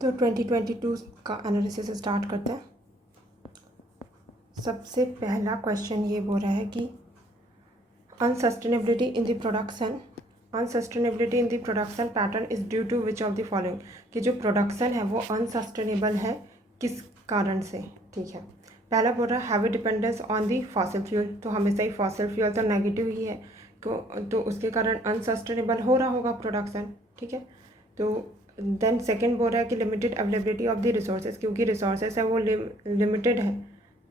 तो 2022 का analysis start करते हैं। सबसे पहला क्वेश्चन ये बोल रहा है कि unsustainability in the production pattern is due to which of the following, कि जो प्रोडक्शन है वो अनसस्टेनेबल है किस कारण से। ठीक है, पहला बोल रहा है heavy dependence on the fossil fuel, तो हमेशा ही फॉसिल फ्यूल तो नेगेटिव ही है, तो उसके कारण अनसस्टेनेबल हो रहा होगा प्रोडक्शन। ठीक है, तो देन सेकेंड बोल रहा है कि limited availability of the resources, क्योंकि रिसोर्सेज है वो लिमिटेड है,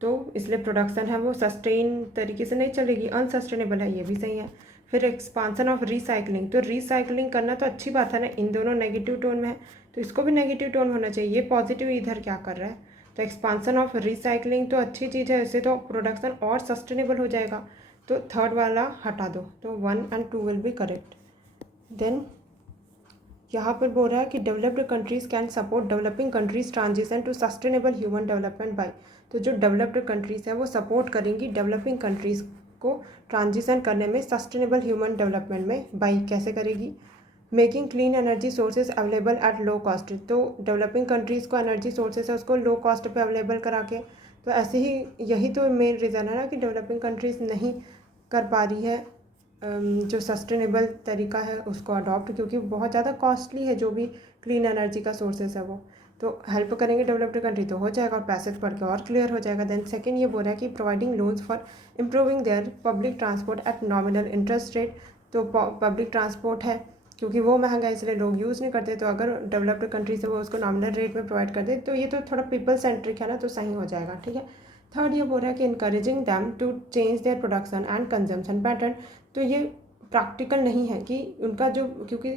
तो इसलिए प्रोडक्शन है वो सस्टेन तरीके से नहीं चलेगी, अनसस्टेनेबल है, ये भी सही है। फिर एक्सपांसन ऑफ रिसाइकलिंग, तो रिसाइकलिंग करना तो अच्छी बात है ना, इन दोनों नेगेटिव टोन में है तो इसको भी नेगेटिव टोन होना चाहिए, ये पॉजिटिव इधर क्या कर रहा है, तो एक्सपांसन ऑफ रिसाइकलिंग तो अच्छी चीज़ है, इससे तो प्रोडक्शन और सस्टेनेबल हो जाएगा, तो थर्ड वाला हटा दो, तो 1 and 2 will be correct. Then यहाँ पर बोल रहा है कि developed countries can support developing countries transition to sustainable human development by, तो जो डेवलप्ड कंट्रीज है वो सपोर्ट करेंगी डेवलपिंग कंट्रीज को ट्रांजिशन करने में सस्टेनेबल ह्यूमन डेवलपमेंट में, बाई कैसे करेगी, making clean energy sources available at low cost, तो डेवलपिंग कंट्रीज़ को एनर्जी सोर्सेज है उसको लो कॉस्ट पे अवेलेबल करा के, तो ऐसे ही यही तो मेन रीज़न है ना कि डेवलपिंग कंट्रीज़ नहीं कर पा रही है जो सस्टेनेबल तरीका है उसको अडॉप्ट, क्योंकि बहुत ज़्यादा कॉस्टली है जो भी क्लीन एनर्जी का सोर्सेस है वो, तो हेल्प करेंगे डेवलप्ड कंट्री तो हो जाएगा और पैसेज पढ़ के और क्लियर हो जाएगा। देन सेकंड ये बोल रहा है कि providing loans for improving their public transport at nominal interest rate, तो पब्लिक ट्रांसपोर्ट है क्योंकि वो महंगा है इसलिए लोग यूज़ नहीं करते, तो अगर डेवलप्ड कंट्री से वो उसको नॉमिनल रेट में प्रोवाइड कर दे तो ये तो थोड़ा पीपल सेंट्रिक है ना, तो सही हो जाएगा। ठीक है, थर्ड ये बोल रहा है कि encouraging them to change their production and consumption pattern, तो ये प्रैक्टिकल नहीं है कि उनका जो, क्योंकि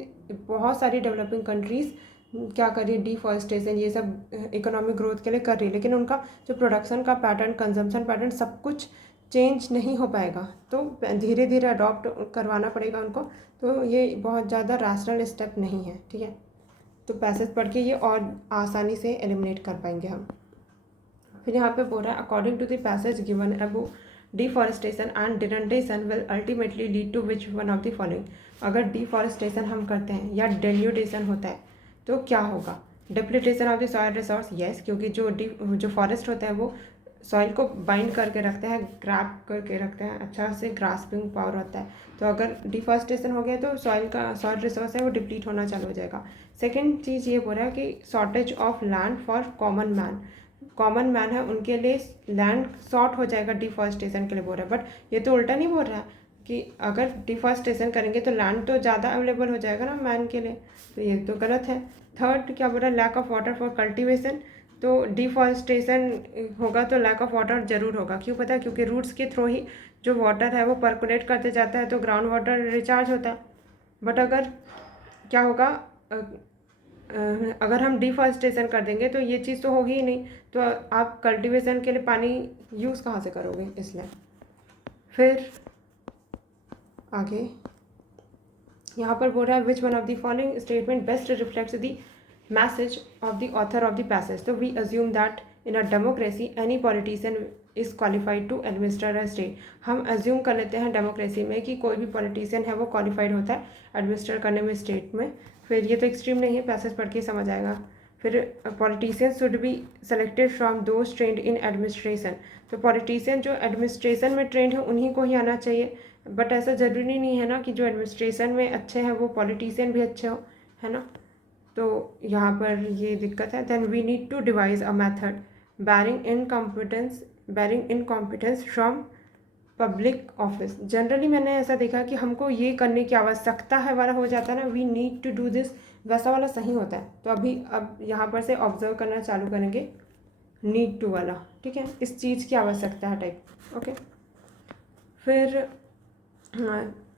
बहुत सारी डेवलपिंग कंट्रीज़ क्या कर रही है, डिफॉरेस्टेशन ये सब इकोनॉमिक ग्रोथ के लिए कर रही है, लेकिन उनका जो प्रोडक्शन का पैटर्न कंजम्पशन पैटर्न सब कुछ चेंज नहीं हो पाएगा, तो धीरे धीरे अडॉप्ट करवाना पड़ेगा उनको, तो ये बहुत ज़्यादा रैशनल स्टेप नहीं है। ठीक है, तो पैसेज पढ़ के ये और आसानी से एलिमिनेट कर पाएंगे हम। फिर यहाँ पे बोल रहा है according to the passage given above deforestation and denudation will ultimately lead to which one of the following, अगर डिफॉरेस्टेशन हम करते हैं या डेन्यूटेशन होता है तो क्या होगा, depletion of the soil resource, yes, क्योंकि जो फॉरेस्ट होता है वो सॉइल को बाइंड करके रखते हैं, ग्रैब करके रखते हैं, अच्छा से ग्रास्पिंग पावर होता है, तो अगर डिफॉरेस्टेशन हो गया तो सॉइल रिसोर्स है वो डिप्लीट होना चालू हो जाएगा। सेकेंड चीज़ ये बोल रहा है कि shortage of land for common man है उनके लिए लैंड शॉर्ट हो जाएगा डिफॉरेस्टेशन के लिए बोल रहा है, बट ये तो उल्टा नहीं बोल रहा है कि अगर डिफॉरेस्टेशन करेंगे तो लैंड तो ज़्यादा अवेलेबल हो जाएगा ना मैन के लिए, तो ये तो गलत है। थर्ड क्या बोल रहा है lack of water for cultivation, तो डिफॉरेस्टेशन होगा तो लैक ऑफ वाटर जरूर होगा, क्यों पता है, क्योंकि रूट्स के थ्रू ही जो वाटर है वो पर्कुलेट करते जाता है तो ग्राउंड वाटर रिचार्ज होता है, बट अगर क्या होगा अगर हम डिफॉरेस्टेशन कर देंगे तो ये चीज़ तो होगी ही नहीं, तो आप कल्टीवेशन के लिए पानी यूज़ कहाँ से करोगे, इसलिए। फिर आगे यहाँ पर बोल रहा है which one of the following statement best reflects the message of the author of the passage, तो we assume that in a democracy any politician is qualified to administer a state, हम अज्यूम कर लेते हैं democracy में कि कोई भी politician है वो क्वालिफाइड होता है एडमिनिस्टर करने में स्टेट में, फिर ये तो एक्सट्रीम नहीं है, पैसेज पढ़ के समझ आएगा। फिर politician should be selected from those trend in administration, तो पॉलिटिशियन जो एडमिनिस्ट्रेशन में ट्रेंड है उन्हीं को ही आना चाहिए, बट ऐसा ज़रूरी नहीं है ना कि जो एडमिनिस्ट्रेशन में अच्छे हैं वो पॉलिटिशियन भी अच्छे हो, है ना, तो यहाँ पर ये दिक्कत है। Then we need to devise a method barring incompetence from public office, generally मैंने ऐसा देखा कि हमको ये करने की आवश्यकता है वाला हो जाता है ना, we need to do this, वैसा वाला सही होता है, तो अब यहाँ पर से ऑब्जर्व करना चालू करेंगे नीड टू वाला। ठीक है, इस चीज़ की आवश्यकता है टाइप। ओके, फिर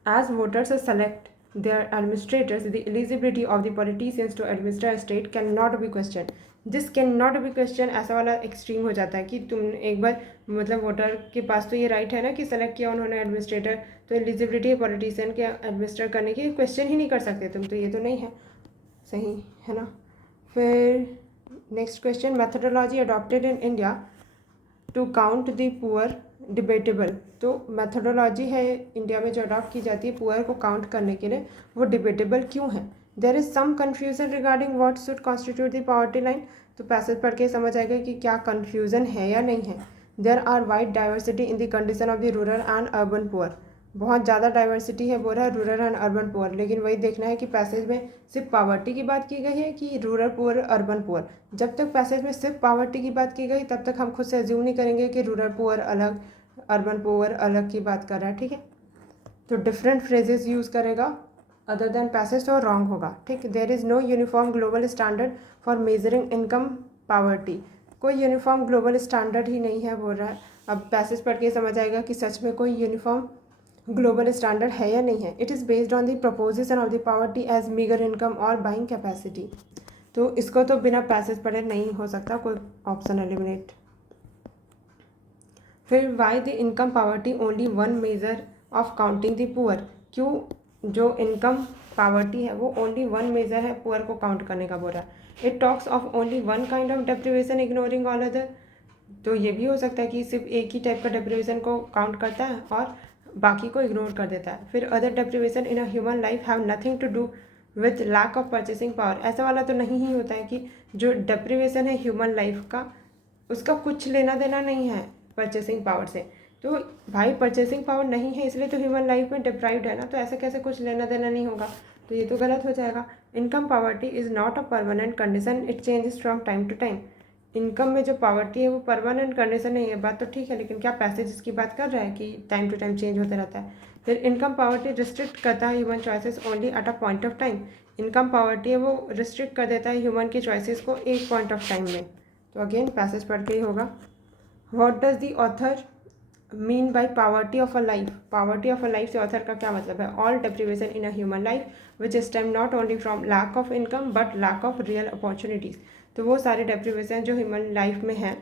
as voters select their administrators, the eligibility of the politicians to administer a state cannot be questioned. This can not be question, ऐसा वाला एक्सट्रीम हो जाता है कि तुम एक बार मतलब वोटर के पास तो ये राइट है ना कि सेलेक्ट किया उन्होंने एडमिनिस्ट्रेटर, तो एलिजिबिलिटी है पॉलिटिशियन के एडमिनिस्टर करने की, क्वेश्चन ही नहीं कर सकते तुम, तो ये तो नहीं है सही, है ना। फिर next question, methodology adopted in India to count the poor debatable, तो मेथडोलॉजी है इंडिया में जो अडॉप्ट की जाती है पुअर को काउंट करने के लिए वो डिबेटेबल क्यों है, there is some confusion regarding what should constitute the poverty line. तो पैसेज पढ़ के समझ आएगा कि क्या कन्फ्यूजन है या नहीं है। There are wide diversity in the condition of the rural and urban poor. बहुत ज़्यादा डाइवर्सिटी है बोल रहा है रूरल एंड अर्बन पुअर, लेकिन वही देखना है कि पैसेज में सिर्फ पावर्टी की बात की गई है कि रूरल पुअर अर्बन पुअर। जब तक पैसेज में सिर्फ पावर्टी की बात की गई तब तक हम खुद से एज्यूम नहीं करेंगे कि रूरल पुअर अलग अर्बन पुअर अलग की बात कर रहा है, ठीक है। तो डिफरेंट फ्रेजेस यूज़ करेगा अदर देन पैसेज तो रॉन्ग होगा, ठीक। There is no uniform global standard for measuring income poverty. कोई यूनिफॉर्म ग्लोबल स्टैंडर्ड ही नहीं है बोल रहा है। अब पैसेज पढ़ के समझ आएगा कि सच में कोई यूनिफॉर्म ग्लोबल स्टैंडर्ड है या नहीं है। It is based on the proposition of the poverty as meagre income और बाइंग कैपेसिटी। तो इसको तो बिना पैसेज पढ़े नहीं हो सकता, कोई ऑप्शन एलिमिनेट। फिर why the income poverty only one measure of counting the poor. क्यों जो इनकम पावर्टी है वो ओनली वन मेजर है पुअर को काउंट करने का बोल रहा है। It talks of only one kind of deprivation ignoring all other. तो ये भी हो सकता है कि सिर्फ एक ही टाइप का डेप्रिवेशन को काउंट करता है और बाकी को इग्नोर कर देता है। फिर other deprivation in a human life have nothing to do with lack of purchasing power. ऐसा वाला तो नहीं ही होता है कि जो डेप्रिवेशन है ह्यूमन लाइफ का उसका कुछ लेना देना नहीं है परचेसिंग पावर से। तो भाई परचेसिंग पावर नहीं है इसलिए तो ह्यूमन लाइफ में डिप्राइव्ड है ना, तो ऐसे कैसे कुछ लेना देना नहीं होगा, तो ये तो गलत हो जाएगा। Income poverty is not a permanent condition, it changes from time to time. Income में जो पावर्टी है वो परमानेंट कंडीशन नहीं है, बात तो ठीक है, लेकिन क्या पैसेज इसकी बात कर रहा है कि टाइम टू टाइम चेंज होता रहता है। फिर इनकम पावर्टी रिस्ट्रिक्ट करता है human choices only at a point of time. Income poverty है वो रिस्ट्रिक्ट कर देता है ह्यूमन की चॉइसेस को एक पॉइंट ऑफ टाइम में। तो अगेन पैसेज पढ़ के ही होगा। What does the author mean by poverty of a life. Poverty of a life से ऑथर का क्या मतलब है। All deprivation in a human life which stem not only from lack of income but lack of real opportunities. तो वो सारे deprivation जो human life में हैं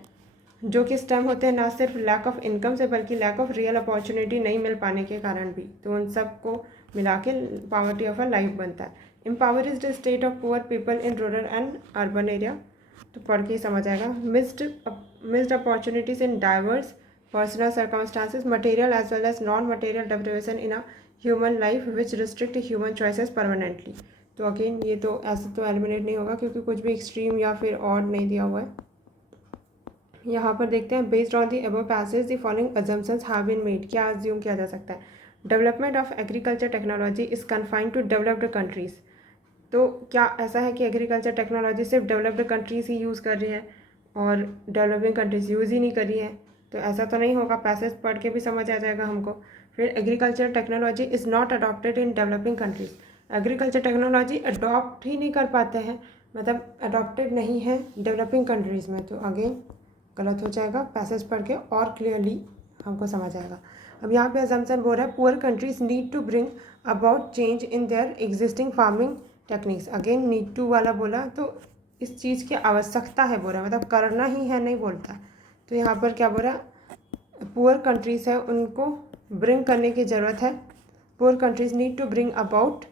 जो कि स्टेम होते हैं ना सिर्फ लैक ऑफ इनकम से बल्कि लैक ऑफ रियल अपॉर्चुनिटी नहीं मिल पाने के कारण भी, तो उन सब को मिला के पावर्टी ऑफ अ लाइफ बनता है। Empower is the state of poor people in rural and urban area. तो पढ़ के ही समझ आएगा। Missed opportunities in diverse personal circumstances, material as well as non-material deprivation in a human life which restrict human choices permanently। तो again ये तो ऐसे तो एलिमिनेट नहीं होगा क्योंकि कुछ भी एक्सट्रीम या फिर ऑड नहीं दिया हुआ है। यहाँ पर देखते हैं based on the above passage the following assumptions have been made. क्या अज्यूम किया जा सकता है। Development of agriculture technology is confined to developed countries. तो क्या ऐसा है कि एग्रीकल्चर टेक्नोलॉजी सिर्फ डेवलप्ड कंट्रीज ही यूज़ कर रही है और डेवलपिंग कंट्रीज यूज़ ही नहीं कर रही है, तो ऐसा तो नहीं होगा। पैसेज पढ़ के भी समझ आ जाएगा हमको। फिर agriculture technology is not adopted in developing countries. Agriculture technology adopt ही नहीं कर पाते हैं, मतलब अडॉप्टेड नहीं है डेवलपिंग कंट्रीज़ में, तो अगेन गलत हो जाएगा। पैसेज पढ़ के और क्लियरली हमको समझ आएगा। अब यहाँ पे अजम्पशन बोल रहा है poor countries need to bring about change in their existing farming techniques. Again need to वाला बोला तो इस चीज़ की आवश्यकता है बोल रहा है, मतलब करना ही है नहीं बोलता। तो यहाँ पर क्या बोल रहा है पुअर कंट्रीज़ है उनको ब्रिंग करने की ज़रूरत है। Poor countries need to bring about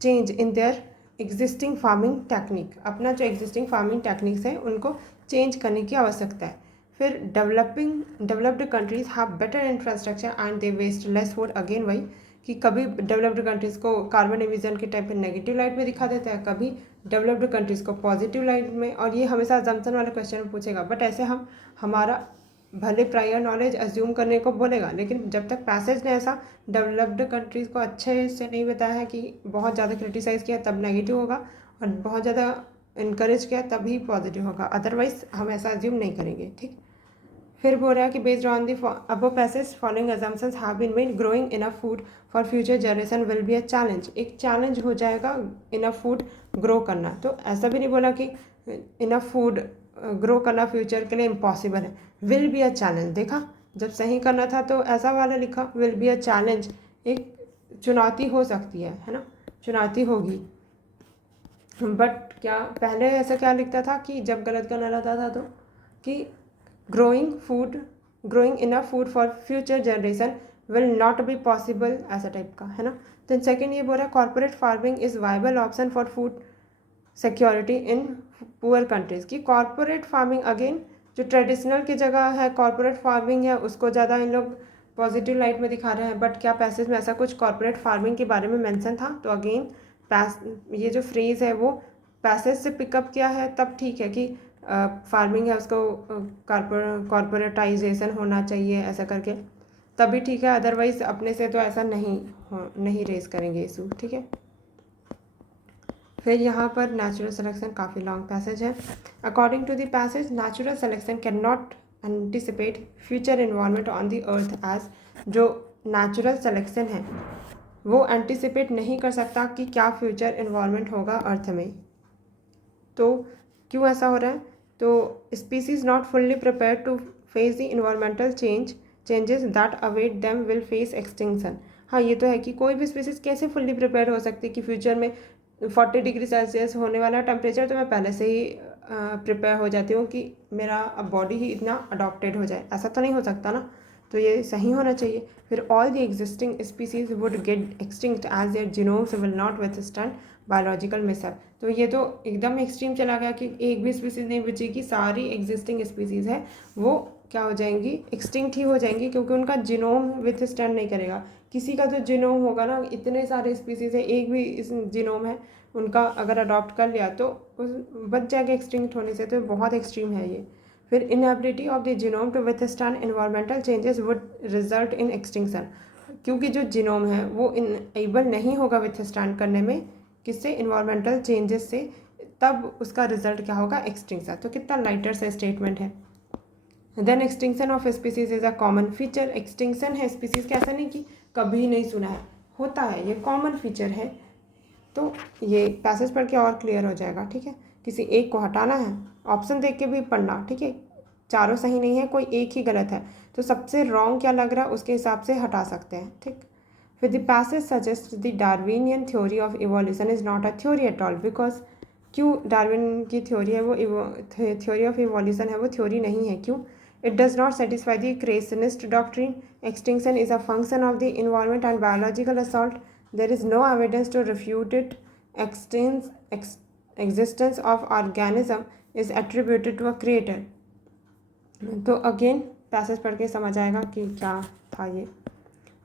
change in their existing farming technique. अपना जो एग्जिस्टिंग फार्मिंग टेक्निक्स है उनको चेंज करने की आवश्यकता है। फिर developed countries have better infrastructure and they waste less food. Again वही कि कभी डेवलप्ड कंट्रीज़ को कार्बन एमिशन के टाइप पे नेगेटिव लाइट में दिखा देता है, कभी डेवलप्ड कंट्रीज़ को पॉजिटिव लाइट में, और ये हमेशा अजम्पशन वाले क्वेश्चन में पूछेगा। बट ऐसे हम हमारा भले प्रायर नॉलेज अज्यूम करने को बोलेगा, लेकिन जब तक पैसेज ने ऐसा डेवलप्ड कंट्रीज़ को अच्छे से नहीं बताया है कि बहुत ज़्यादा क्रिटिसाइज़ किया तब नेगेटिव होगा, और बहुत ज़्यादा इनकरेज किया तभी पॉजिटिव होगा, अदरवाइज हम ऐसा अज्यूम नहीं करेंगे, ठीक। फिर बोल रहा है कि based on the above passage following assumptions have been made growing enough food for future generation will be a challenge. एक चैलेंज हो जाएगा इनफ फूड ग्रो करना। तो ऐसा भी नहीं बोला कि इनफ फूड ग्रो करना फ्यूचर के लिए इम्पॉसिबल है, विल बी अ चैलेंज। देखा जब सही करना था तो ऐसा वाला लिखा विल बी अ चैलेंज, एक चुनौती हो सकती है ना, चुनौती होगी। बट क्या पहले ऐसा क्या लिखता था कि जब गलत करना रहता था तो कि growing enough food for future generation will not be possible, ऐसा टाइप का है ना। देन सेकेंड ये बोल रहा है corporate farming is viable option for food security in poor countries. की कॉर्पोरेट फार्मिंग अगेन जो ट्रेडिशनल की जगह है कॉर्पोरेट फार्मिंग है उसको ज़्यादा इन लोग पॉजिटिव लाइट में दिखा रहे हैं। बट क्या पैसेज में ऐसा कुछ कॉर्पोरेट फार्मिंग के बारे में मेंशन था, तो अगेन ये जो फ्रेज़ है वो पैसेज से पिकअप किया है तब ठीक है कि फार्मिंग है उसको कॉर्पोरेटाइजेशन होना चाहिए ऐसा करके, तभी ठीक है, अदरवाइज अपने से तो ऐसा नहीं रेस करेंगे इशू, ठीक है। फिर यहाँ पर नेचुरल सिलेक्शन काफ़ी लॉन्ग पैसेज है। According to the passage, natural selection can not anticipate future environment on the earth as, जो नेचुरल सिलेक्शन है वो एंटिसिपेट नहीं कर सकता कि क्या फ्यूचर इन्वायरमेंट होगा अर्थ में। तो क्यों ऐसा हो रहा है? तो species not fully prepare to face the environmental changes that await them will face extinction. हाँ, ये तो है कि कोई भी स्पीसीज कैसे फुल्ली प्रिपेयर हो सकती है कि फ्यूचर में 40 डिग्री सेल्सियस होने वाला टेम्परेचर, तो मैं पहले से ही प्रिपेयर हो जाती हूँ कि मेरा अब बॉडी ही इतना अडॉप्टेड हो जाए, ऐसा तो नहीं हो सकता ना, तो ये सही होना चाहिए। फिर all the existing species would get extinct as their genomes will not withstand biological mishap. तो ये तो एकदम एक्सट्रीम चला गया कि एक भी स्पीसीज नहीं बचेगी, सारी एग्जिस्टिंग स्पीसीज है वो क्या हो जाएंगी, एक्सटिंक्ट ही हो जाएंगी, क्योंकि उनका जीनोम विथस्टैंड नहीं करेगा। किसी का जो जीनोम होगा ना, इतने सारे स्पीसीज है, एक भी इस जीनोम है उनका अगर अडॉप्ट कर लिया तो उस बच जाएगा एक्सटिंक्ट होने से, तो बहुत एक्सट्रीम है ये। फिर inability of the genome to withstand environmental changes would result in extinction, क्योंकि जो जीनोम है वो इनेबल नहीं होगा विथस्टैंड करने में, किससे, इन्वायरमेंटल चेंजेस से, तब उसका रिजल्ट क्या होगा, एक्सटिंक्शन। तो कितना लाइटर से स्टेटमेंट है। Then extinction of species is a common feature, extinction है स्पीसीज का, ऐसा नहीं कि कभी नहीं सुना है, होता है, ये कॉमन फीचर है। तो ये पैसेज पढ़ के और क्लियर हो जाएगा, ठीक है। किसी एक को हटाना है, ऑप्शन देख के भी पढ़ना, ठीक है, चारों सही नहीं है, कोई एक ही गलत है, तो सबसे रॉन्ग क्या लग रहा है उसके हिसाब से हटा सकते हैं, ठीक। फिर the passage suggest the Darwinian theory of evolution is not a theory at all, because क्यों डार्विन की थ्योरी है वो थ्योरी ऑफ इवोल्यूशन है वो थ्योरी नहीं है, क्यों, it does not satisfy the creationist doctrine, extinction is a function of the environment and biological assault, there is no evidence to refute it, existence of organism is attributed to a creator। तो again passage पढ़ के समझ आएगा कि क्या था ये।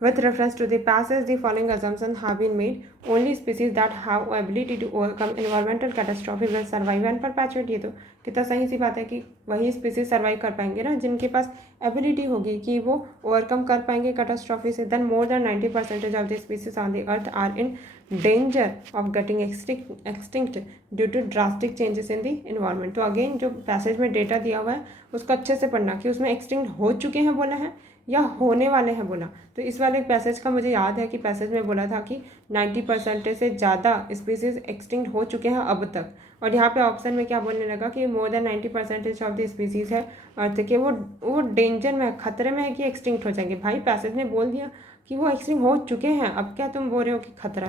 With reference to the passage, the following assumptions have been made. Only species that have ability to overcome environmental catastrophe will survive and perpetuate। ये तो कितना सही सी बात है कि वही स्पीसीज सर्वाइव कर पाएंगे ना जिनके पास एबिलिटी होगी कि वो ओवरकम कर पाएंगे कैटास्ट्रॉफी से। Then more than 90% of the species on the earth are in danger of getting extinct due to drastic changes in the environment. तो अगेन जो पैसेज में डेटा दिया हुआ है उसको अच्छे से पढ़ना कि उसमें एक्सटिंक्ट हो चुके हैं बोला है या होने वाले हैं बोला। तो इस वाले पैसेज का मुझे याद है कि पैसेज में बोला था कि 90% से ज़्यादा स्पीसीज एक्सटिंक्ट हो चुके हैं अब तक, और यहाँ पे ऑप्शन में क्या बोलने लगा कि मोर देन 90% ऑफ द स्पीसीज है अर्थ के वो डेंजर में, खतरे में है कि एक्सटिंक्ट हो जाएंगे। भाई पैसेज ने बोल दिया कि वो एक्सटिंक्ट हो चुके हैं, अब क्या तुम बोल रहे हो कि खतरा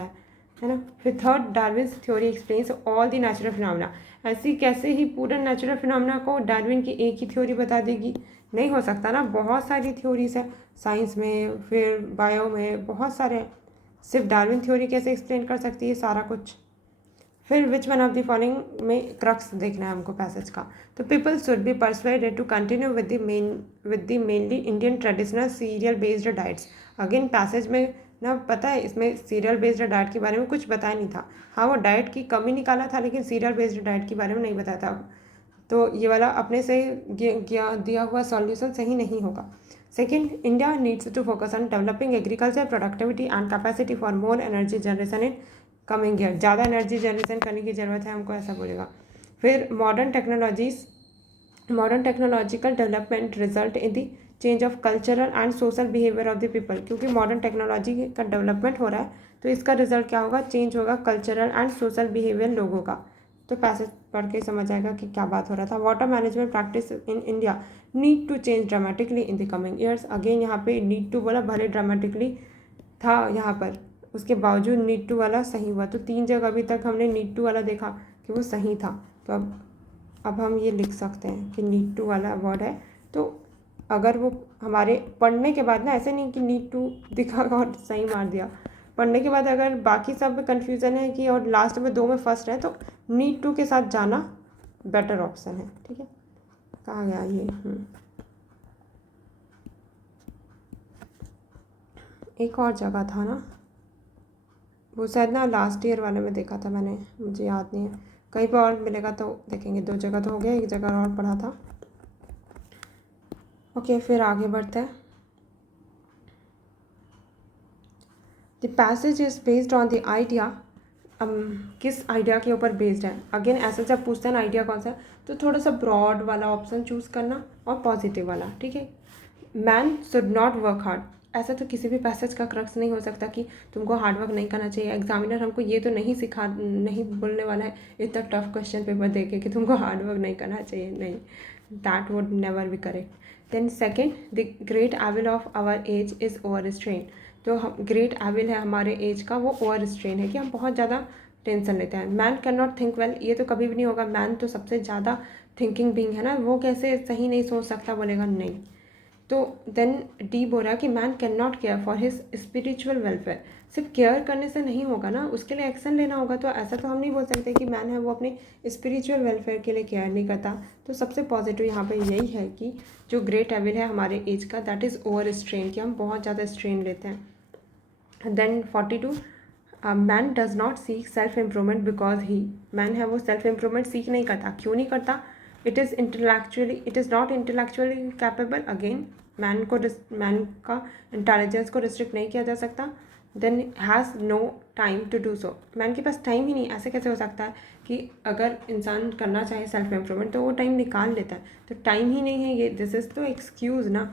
है ना। फिर third, Darwin's theory explains all the natural phenomena. ऐसी कैसे ही पूरा नेचुरल फिनोमेना को डार्विन की एक ही थ्योरी बता देगी, नहीं हो सकता ना, बहुत सारी थ्योरीज है साइंस में, फिर बायो में बहुत सारे, सिर्फ डार्विन थ्योरी कैसे एक्सप्लेन कर सकती है सारा कुछ। फिर which one of the following में क्रक्स देखना है हमको पैसेज का। तो people should be persuaded to continue with the mainly Indian traditional cereal based diets. Again passage में ना पता है इसमें सीरियल बेस्ड डाइट के बारे में कुछ बताया नहीं था। हाँ, वो डाइट की कमी निकाला था लेकिन सीरियल बेस्ड डाइट के बारे में नहीं बताया था। तो ये वाला अपने से दिया हुआ सॉल्यूशन सही नहीं होगा। Second, India needs to focus on developing agriculture productivity and capacity for more energy generation in coming year. ज़्यादा एनर्जी जनरेशन करने की ज़रूरत है हमको, ऐसा बोलेगा। फिर modern technological development result in the change of cultural and social behaviour of the people. क्योंकि मॉडर्न टेक्नोलॉजी का डेवलपमेंट हो रहा है तो इसका रिजल्ट क्या होगा, चेंज होगा कल्चरल एंड सोशल बिहेवियर लोगों का। तो पैसेज पढ़ के समझ आएगा कि क्या बात हो रहा था। Water management practice in India need to change dramatically in the coming years. Again यहाँ पे नीड टू बोला, भले ड्रामेटिकली था यहाँ पर, उसके बावजूद नीड टू वाला सही हुआ। तो 3 जगह अभी तक हमने नीड टू वाला देखा कि वो सही था, तो अब हम ये लिख सकते हैं कि नीड टू वाला वर्ड है। तो अगर वो हमारे पढ़ने के बाद ना, ऐसे नहीं कि नीड टू दिखा और सही मार दिया, पढ़ने के बाद अगर बाकी सब में कन्फ्यूज़न है कि और लास्ट में 2 में फर्स्ट है तो नीड टू के साथ जाना बेटर ऑप्शन है, ठीक है। कहाँ गया ये, एक और जगह था ना, वो शायद ना लास्ट ईयर वाले में देखा था मैंने, मुझे याद नहीं है, कहीं पर और मिलेगा तो देखेंगे। 2 जगह तो हो गया, 1 जगह और पढ़ा था। ओके, फिर आगे बढ़ते हैं। The passage is based on the idea, किस आइडिया के ऊपर बेस्ड है। अगेन ऐसा जब पूछते हैं ना आइडिया कौन सा है, तो थोड़ा सा ब्रॉड वाला ऑप्शन चूज़ करना और पॉजिटिव वाला, ठीक है। Man should not work hard, ऐसा तो किसी भी पैसेज का क्रक्स नहीं हो सकता कि तुमको हार्ड वर्क नहीं करना चाहिए। एग्जामिनर हमको ये तो नहीं बोलने वाला है इतना टफ क्वेश्चन पेपर दे के कि तुमको हार्ड वर्क नहीं करना चाहिए, नहीं, that would never be correct. Then second, the great evil of our age is over strain. जो हम ग्रेट एविल है हमारे एज का, वो ओवर स्ट्रेन है कि हम बहुत ज़्यादा टेंशन लेते हैं। Man can not think well, ये तो कभी भी नहीं होगा। मैन तो सबसे ज़्यादा थिंकिंग बीइंग है ना, वो कैसे सही नहीं सोच सकता, बोलेगा नहीं। तो देन डी बोल रहा है कि man can not care for his spiritual welfare. सिर्फ केयर करने से नहीं होगा ना, उसके लिए एक्शन लेना होगा। तो ऐसा तो हम नहीं बोल सकते कि मैन है वो अपने स्पिरिचुअल वेलफेयर के लिए केयर नहीं करता। तो सबसे पॉजिटिव यहाँ पे यही है कि जो ग्रेट एविल है हमारे एज का, दैट इज़ ओवर स्ट्रेन, कि हम बहुत ज़्यादा स्ट्रेन लेते हैं। Then 42, man does not seek self improvement because he, man है वो सेल्फ इम्प्रूवमेंट सीख नहीं करता। क्यों नहीं करता? It is not intellectually capable. Again man का इंटेलिजेंस को रिस्ट्रिक्ट नहीं किया जा सकता। Then has no time to do so, man के पास टाइम ही नहीं। ऐसे कैसे हो सकता है कि अगर इंसान करना चाहे सेल्फ इम्प्रूवमेंट तो वो टाइम निकाल लेता है, तो टाइम ही नहीं है ये, दिस इज़ तो एक्सक्यूज़ ना।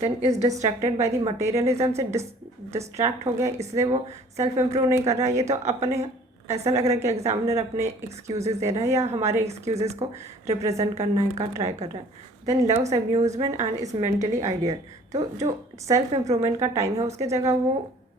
Then is distracted by the materialism, से डिस्ट्रैक्ट हो गया इसलिए वो सेल्फ इम्प्रूव नहीं कर रहा है। ये तो अपने ऐसा लग रहा है कि एग्जामिनर अपने एक्सक्यूज़ेस दे रहा है या हमारे एक्सक्यूज़ेस को रिप्रेजेंट करने का ट्राई कर रहा है। Then loves amusement and is mentally ideal, तो जो सेल्फ इम्प्रूवमेंट का टाइम है उसके जगह वो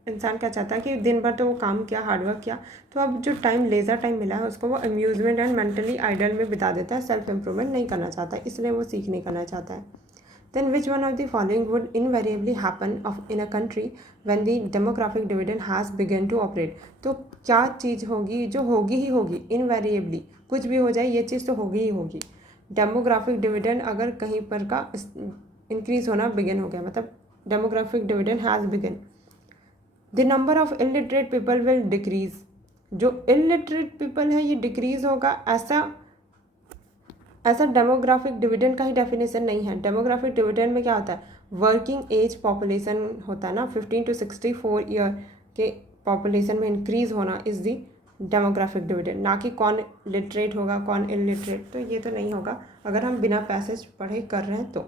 इंसान क्या चाहता है कि दिन भर तो वो काम किया, हार्डवर्क किया, तो अब जो टाइम लेज़र टाइम मिला है उसको वो अम्यूज़मेंट एंड मेंटली आइडियल में बिता देता है। सेल्फ इम्प्रूवमेंट नहीं करना चाहता, इसलिए वो सीख नहीं करना चाहता है। Then which one of the following would invariably happen in a country when the demographic dividend has begun to operate? तो क्या चीज़ होगी जो होगी ही होगी, invariably, कुछ भी हो जाए ये चीज़ तो होगी ही होगी। डेमोग्राफिक डिविडेंड अगर कहीं पर का इंक्रीज होना बिगिन हो गया, मतलब demographic dividend has begin, the number of illiterate people will decrease. जो इलिटरेट पीपल है ये डिक्रीज होगा, ऐसा डेमोग्राफिक डिविडेंड का ही डेफिनेशन नहीं है। डेमोग्राफिक डिविडेंड में क्या होता है, वर्किंग एज पॉपुलेशन होता है ना, 15 to 64 ईयर के पॉपुलेशन में इंक्रीज होना इज़ दी डेमोग्राफिक डिविडेंड, ना कि कौन लिटरेट होगा कौन इलिटरेट। तो ये तो नहीं होगा अगर हम बिना पैसेज पढ़े कर रहे हैं तो।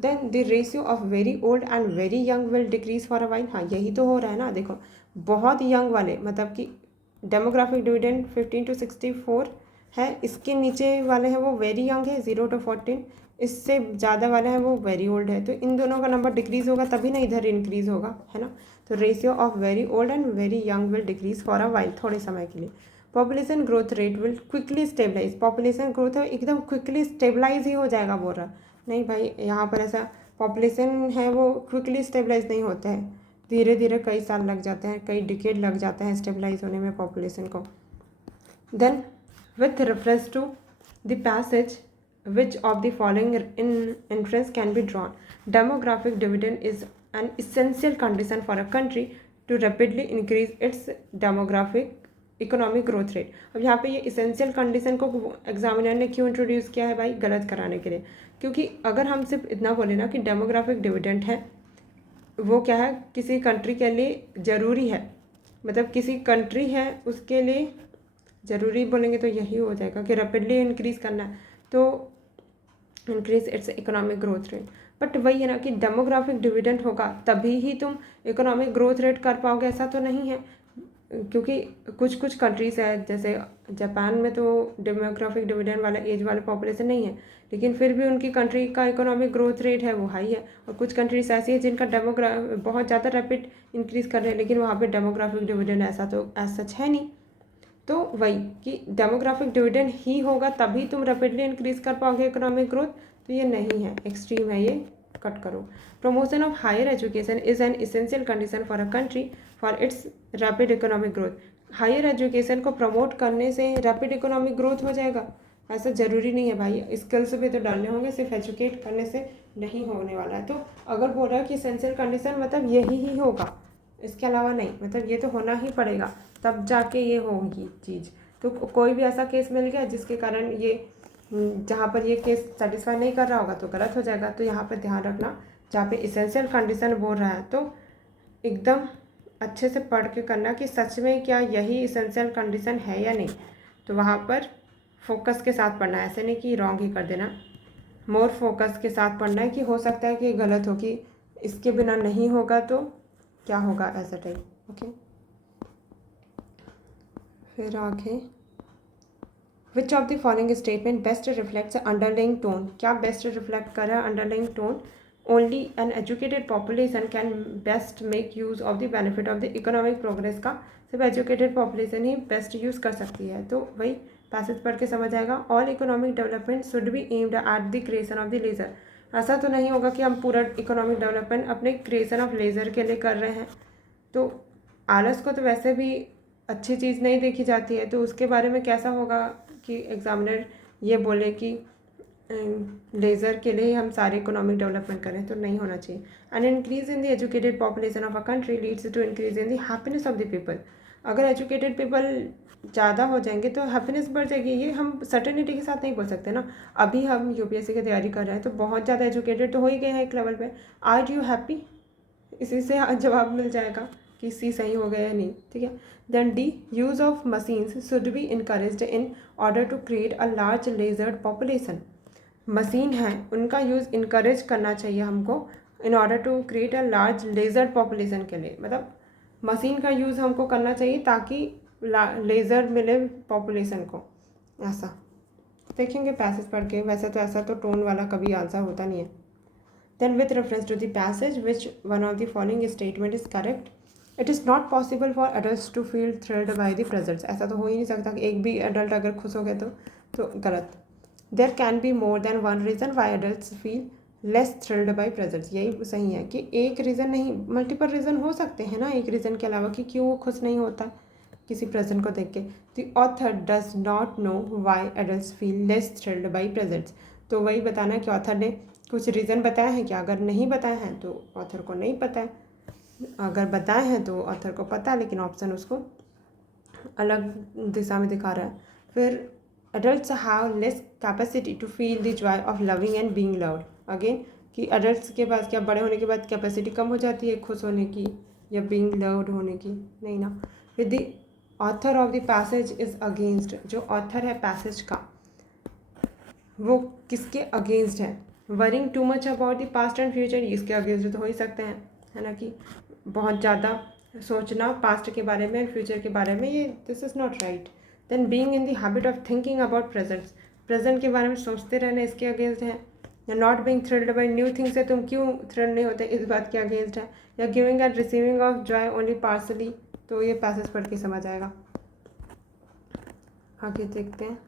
Then the ratio of very old and very young will decrease for a while. हाँ, यही तो हो रहा है ना, देखो बहुत यंग वाले, मतलब कि डेमोग्राफिक डिविडेंड 15 to 64 है, इसके नीचे वाले हैं वो वेरी यंग है 0 to 14, इससे ज़्यादा वाले हैं वो वेरी ओल्ड है। तो इन दोनों का नंबर डिक्रीज़ होगा तभी ना इधर इंक्रीज़ होगा, है ना। तो ratio of very old and very young will decrease for a while, थोड़े समय के लिए। Population growth rate will quickly stabilise, population growth है एकदम क्विकली स्टेबलाइज ही हो जाएगा बोल रहा। नहीं भाई, यहाँ पर ऐसा पॉपुलेशन है वो क्विकली स्टेबलाइज नहीं होता है, धीरे धीरे कई साल लग जाते हैं, कई डिकेड लग जाते हैं स्टेबलाइज होने में पॉपुलेशन को। Then with reference to the passage, which of the following inference can be drawn? Demographic dividend is an essential condition for a country to rapidly increase its demographic economic growth rate. अब यहाँ पे ये essential condition को examiner ने क्यों introduce किया है भाई, गलत कराने के लिए। क्योंकि अगर हम सिर्फ इतना बोले ना कि डेमोग्राफिक डिविडेंड है वो क्या है, किसी कंट्री के लिए ज़रूरी है, मतलब किसी कंट्री है उसके लिए ज़रूरी बोलेंगे तो यही हो जाएगा कि रैपिडली इंक्रीज़ करना है तो increase its economic growth rate. But वही है ना कि डेमोग्राफिक डिविडेंड होगा तभी ही तुम इकोनॉमिक ग्रोथ रेट कर पाओगे, ऐसा तो नहीं है। क्योंकि कुछ कंट्रीज़ है, जैसे जापान में तो डेमोग्राफिक डिविडेंड वाला एज वाले पॉपुलेशन नहीं है, लेकिन फिर भी उनकी कंट्री का इकोनॉमिक ग्रोथ रेट है वो हाई है। और कुछ कंट्रीज ऐसी है जिनका बहुत ज़्यादा रैपिड इंक्रीज़ कर रहे हैं, लेकिन वहाँ पर डेमोग्राफिक डिविडेंड ऐसा तो एज सच है नहीं। तो वही कि डेमोग्राफिक डिविडेंड ही होगा तभी तुम रैपिडली इंक्रीज कर पाओगे इकोनॉमिक ग्रोथ, तो ये नहीं है, एक्सट्रीम है, ये कट करो। Promotion of higher education is an essential condition for a country for its rapid economic growth. Higher education को प्रमोट करने से रैपिड इकोनॉमिक ग्रोथ हो जाएगा, ऐसा ज़रूरी नहीं है भाई, स्किल्स भी तो डालने होंगे, सिर्फ एजुकेट करने से नहीं होने वाला है। तो अगर बोल रहा है कि इसेंशियल कंडीशन मतलब यही ही होगा, इसके अलावा नहीं, मतलब ये तो होना ही पड़ेगा। तब जाके ये होगी चीज़। तो कोई भी ऐसा केस मिल गया जिसके कारण ये जहाँ पर ये केस सेटिस्फाई नहीं कर रहा होगा तो गलत हो जाएगा। तो यहाँ पर ध्यान रखना, जहाँ पे इसेंशियल कंडीशन बोल रहा है तो एकदम अच्छे से पढ़ के करना कि सच में क्या यही इसेंशियल कंडीशन है या नहीं। तो वहाँ पर फोकस के साथ पढ़ना है, ऐसे नहीं कि रॉन्ग ही कर देना। मोर फोकस के साथ पढ़ना है कि हो सकता है कि गलत हो, कि इसके बिना नहीं होगा तो क्या होगा, ऐसा टाइप। ओके, फिर आगे, विच of the following statement best reflects underlying tone. क्या बेस्ट रिफ्लेक्ट कर रहा है underlying tone? Only an educated population can best make use of the benefit of the economic progress का सिर्फ एजुकेटेड पॉपुलेशन ही best use कर सकती है। तो वही पैसेज पढ़ के समझ आएगा। All economic development should be aimed at the creation of the leisure. ऐसा तो नहीं होगा कि हम पूरा इकोनॉमिक डेवलपमेंट अपने क्रिएशन ऑफ लेजर के लिए कर रहे हैं। तो आलस को तो वैसे भी अच्छी चीज़ नहीं देखी जाती है, तो उसके बारे में कैसा होगा कि एग्जामिनर ये बोले कि लेज़र के लिए हम सारे इकोनॉमिक डेवलपमेंट करें, तो नहीं होना चाहिए। And increase in the educated population of a country leads to increase in the happiness of the people. अगर एजुकेटेड पीपल ज़्यादा हो जाएंगे तो हैप्पीनेस बढ़ जाएगी। ये हम सर्टेनिटी के साथ नहीं बोल सकते ना। अभी हम यूपीएससी की तैयारी कर रहे हैं तो बहुत ज़्यादा एजुकेटेड तो हो ही गए हैं एक लेवल पे। Are you happy? इसी से जवाब मिल जाएगा कि सी सही हो गया या नहीं। ठीक है। Then D, use of machines should be encouraged in order to create a large leisured population. Machine है उनका यूज़ इनकरेज करना चाहिए हमको in order to create a large leisured population के लिए। मतलब मशीन का यूज़ हमको करना चाहिए ताकि लेज़र मिले पॉपुलेशन को। ऐसा देखेंगे पैसेज पढ़ के। वैसे तो ऐसा तो टोन वाला कभी आंसर होता नहीं है। Then with reference to the passage, which one of the following statement is correct? It is not possible for adults to feel thrilled by the presents. ऐसा तो हो ही नहीं सकता कि एक भी एडल्ट अगर खुश हो गए तो गलत। There can be more than one reason why adults feel less thrilled by presents. यही सही है कि एक रीज़न नहीं, मल्टीपल रीज़न हो सकते हैं ना एक रीज़न के अलावा कि क्यों वो खुश नहीं होता किसी प्रेजेंट को देख के। The author does not know why adults feel less thrilled by presents. तो वही बताना कि ऑथर ने कुछ रीज़न बताया है क्या? अगर नहीं बताए हैं तो ऑथर को नहीं पता है, अगर बताए हैं तो ऑथर को पता है, लेकिन ऑप्शन उसको अलग दिशा में दिखा रहा है। फिर adults have less capacity to feel the joy of loving and being loved. Again कि एडल्ट्स के पास क्या बड़े होने के बाद कैपेसिटी कम हो जाती है खुश होने की या बीइंग लव्ड होने की? नहीं ना। फिर the author of the passage is against. जो ऑथर है पैसेज का वो किसके अगेंस्ट है? Worrying too much about the past and future, इसके अगेंस्ट तो हो ही सकते हैं, है ना, कि बहुत ज़्यादा सोचना पास्ट के बारे में फ्यूचर के बारे में, ये this is not right. Then being in the habit of thinking about presents, present के बारे में सोचते रहना इसके अगेंस्ट है। या not being thrilled by new things है, तुम क्यों थ्रिल्ड नहीं होते, इस बात के अगेंस्ट है। या giving and receiving of joy only partially, तो ये पैसेज पढ़ के समझ आएगा। आगे देखते हैं।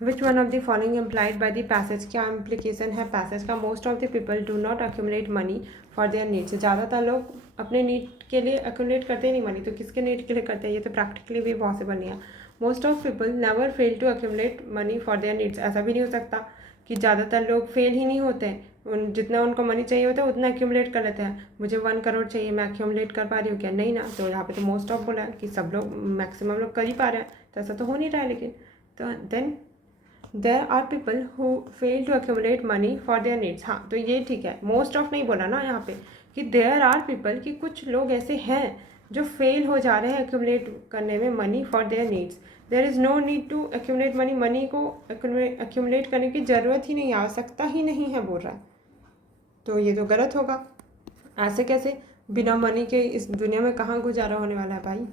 विच one of the following implied by the passage, क्या इम्प्लीकेशन है पैसेज का? Most of the people do not accumulate money for their needs. ज़्यादातर लोग अपने नीड के लिए अक्यूमुलेट करते ही नहीं मनी, तो किसके नीड के लिए करते हैं? ये तो प्रैक्टिकली भी पॉसिबल नहीं है। Most of people never fail to accumulate money for their needs, ऐसा भी नहीं हो सकता कि ज़्यादातर लोग फेल ही नहीं होते हैं, जितना उनको मनी चाहिए होता है उतना अक्यूमुलेट कर लेते हैं। मुझे 1 करोड़ चाहिए, मैं अक्यूमुलेट कर पा रही हूँ क्या? नहीं ना। तो यहाँ पे तो मोस्ट ऑफ बोला है कि सब लोग, मैक्सिमम लोग कर ही पा रहे हैं, तो ऐसा तो हो नहीं रहा है। लेकिन तो then there are people who fail to accumulate money for their needs. हाँ, तो ये ठीक है, मोस्ट ऑफ नहीं बोला ना यहाँ पे कि देयर आर पीपल, कि कुछ लोग ऐसे हैं जो फेल हो जा रहे हैं अक्यूमुलेट करने में money for their needs. There is no need to accumulate money, money को अक्यूमुलेट करने की ज़रूरत ही नहीं, आवश्यकता ही नहीं है बोल रहा है, तो ये तो गलत होगा। ऐसे कैसे? बिना मनी के इस दुनिया में कहाँ गुजारा होने वाला है भाई।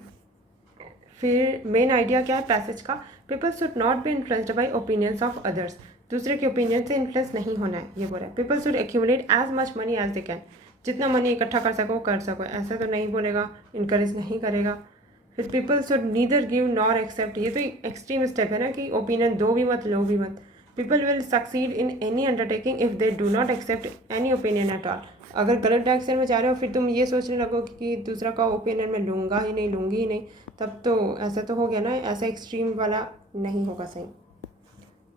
फिर मेन आइडिया क्या है पैसेज का? People should not be influenced by opinions of others, दूसरे के ओपिनियन से इन्फ्लुएंस नहीं होना है, ये बोल रहा है। People should accumulate as much money as they can, जितना मनी इकट्ठा कर सको कर सको, ऐसा तो नहीं बोलेगा, इनकरेज नहीं करेगा। फिर people should neither give nor accept, ये तो एक्सट्रीम स्टेप है ना कि ओपिनियन दो भी मत लो भी मत। People will succeed in any undertaking if they do not accept any opinion at all. अगर गलत डायरेक्शन में जा रहे हो फिर तुम ये सोचने लगो कि दूसरा का ओपिनियन मैं लूँगा ही नहीं, लूँगी ही नहीं, तब तो ऐसा तो हो गया ना, ऐसा एक्सट्रीम वाला नहीं होगा सही।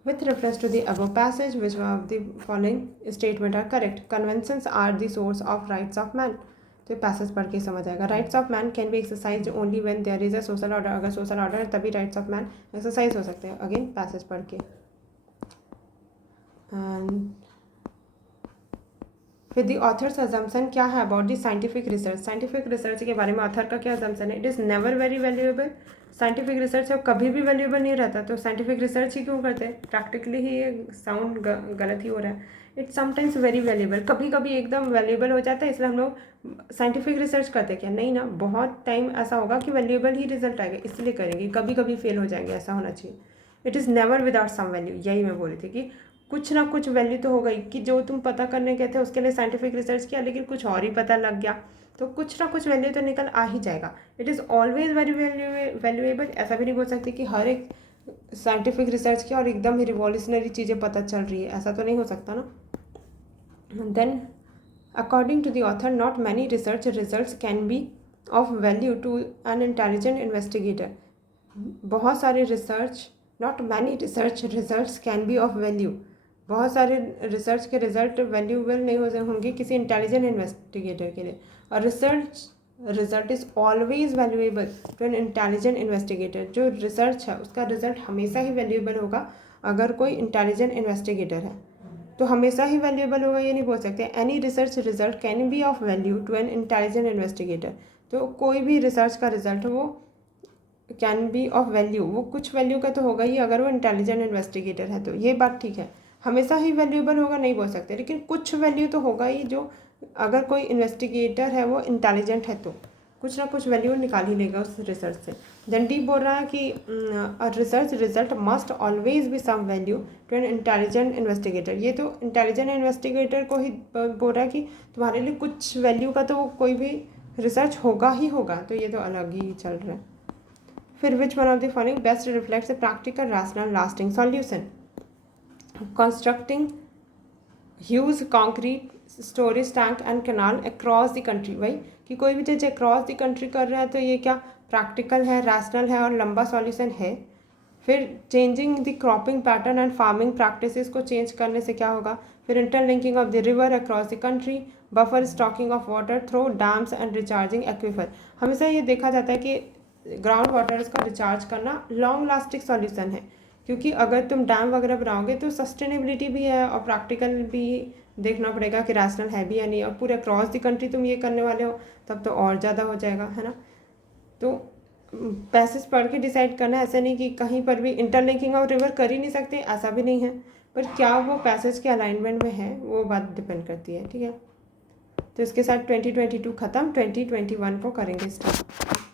With reference to the above passage which of the following statement are correct? Conventions are the source of rights of man. तो ये पैसेज पढ़ के समझ आएगा। Rights of man can be exercise only when there is a social order, अगर social order है तभी rights of man exercise हो सकते हैं। अगेन पैसेज पढ़ के। एंड फिर दी ऑथर्स अजम्पशन क्या है about the scientific research, scientific research के बारे में ऑथर का क्या अजम्पशन है? It is never very valuable, scientific research अब कभी भी वैल्यूएबल नहीं रहता, तो साइंटिफिक रिसर्च ही क्यों करते हैं? प्रैक्टिकली ही ये साउंड गलत ही हो रहा है। इट्स समटाइम्स वेरी वैल्यूएबल, कभी कभी एकदम वैल्यूएबल हो जाता है, इसलिए हम लोग साइंटिफिक रिसर्च करते हैं क्या? नहीं ना, बहुत टाइम ऐसा होगा कि वैल्यूएबल ही रिजल्ट आएगा, इसलिए करेंगे, कभी कभी फेल हो जाएंगे, ऐसा होना चाहिए। It is never without some value, यही मैं बोल रही थी कि कुछ ना कुछ वैल्यू तो हो गई, कि जो तुम पता करने गए थे उसके लिए साइंटिफिक रिसर्च किया लेकिन कुछ और ही पता लग गया, तो कुछ ना कुछ वैल्यू तो निकल आ ही जाएगा। It is always very valuable, ऐसा भी नहीं बोल सकते कि हर एक साइंटिफिक रिसर्च किया और एकदम ही रिवॉल्यूशनरी चीज़ें पता चल रही है, ऐसा तो नहीं हो सकता ना। Then according to the author not many research results can be of value to an intelligent investigator, बहुत सारे research not many research results can be of value, बहुत सारे रिसर्च के रिजल्ट वैल्यूएबल नहीं हो होंगे किसी इंटेलिजेंट इन्वेस्टिगेटर के लिए, और research result is always valuable to an intelligent investigator, जो रिसर्च है उसका रिजल्ट हमेशा ही वैल्यूएबल होगा अगर कोई इंटेलिजेंट इन्वेस्टिगेटर है, तो हमेशा ही वैल्यूएबल होगा ये नहीं बोल सकते। Any research result can be of value to an intelligent investigator, तो कोई भी रिसर्च का रिजल्ट वो कैन बी ऑफ वैल्यू, वो कुछ वैल्यू का तो होगा ही अगर वो इंटेलिजेंट इन्वेस्टिगेटर है, तो ये बात ठीक है। हमेशा ही वैल्यूएबल होगा नहीं बोल सकते, लेकिन कुछ वैल्यू तो होगा ही, जो अगर कोई इन्वेस्टिगेटर है वो इंटेलिजेंट है तो कुछ ना कुछ वैल्यू निकाल ही लेगा उस रिसर्च से। दंडी बोल रहा है कि research result must always be some value to an intelligent investigator, ये तो इंटेलिजेंट इन्वेस्टिगेटर को ही बोल रहा है कि तुम्हारे लिए कुछ वैल्यू का तो कोई भी रिसर्च होगा ही होगा, तो ये तो अलग ही चल रहा है। फिर which one of the following best reflects a practical rational lasting solution, constructing huge concrete storage tank and canal across the country, वही कि कोई भी चीज़ अक्रॉस द कंट्री कर रहा है तो ये क्या प्रैक्टिकल है, रैशनल है और लंबा सॉल्यूशन है। फिर changing the cropping pattern and farming practices को चेंज करने से क्या होगा? फिर interlinking of the river across the country, buffer stocking of water through dams and recharging aquifer, हमेशा ये देखा जाता है कि ग्राउंड वाटर्स का रिचार्ज करना लॉन्ग लास्टिंग सॉल्यूशन है, क्योंकि अगर तुम डैम वगैरह बनाओगे तो सस्टेनेबिलिटी भी है और प्रैक्टिकल भी देखना पड़ेगा कि रैशनल है भी या नहीं, और पूरे अक्रॉस द कंट्री तुम ये करने वाले हो तब तो और ज़्यादा हो जाएगा, है ना। तो पैसेज पढ़ के डिसाइड करना, ऐसा नहीं कि कहीं पर भी इंटरलिंकिंग ऑफ रिवर कर ही नहीं सकते, ऐसा भी नहीं है, पर क्या वो पैसेज के अलाइनमेंट में है वो बात डिपेंड करती है, ठीक है। तो इसके साथ 2022 ख़त्म, 2021 को करेंगे स्टार्ट।